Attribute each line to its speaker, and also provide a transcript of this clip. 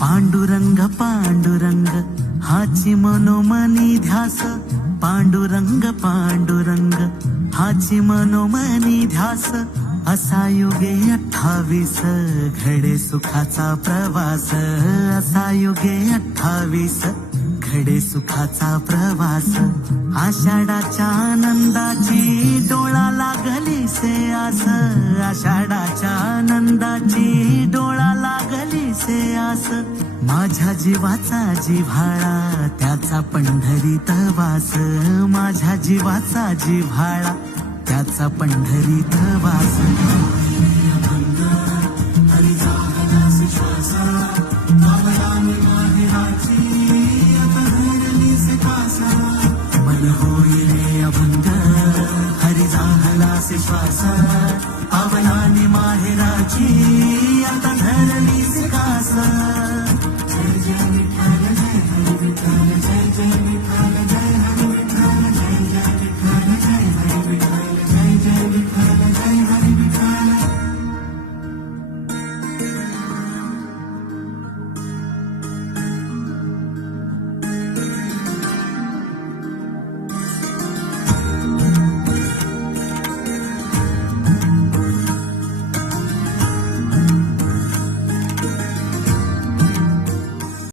Speaker 1: पांडुरंग पांडुरंग हाची मनोमनी ध्यास. पांडुरंग पांडुरंग हाची मनोमनी ध्यास. असा युगे अठ्ठावीस घडे सुखाचा प्रवास. असा युगे अठ्ठावीस. घडे सुखाचा प्रवास. आषाढाच्या आनंदाची डोळा लागली से आस. आषाढाच्या आनंदाची डोळा लागली से आस. माझ्या जीवाचा जिव्हाळा त्याचा पंढरीत वास माझ्या जीवाचा जिव्हाळा त्याचा पंढरीत वास हरी झाला माहेराची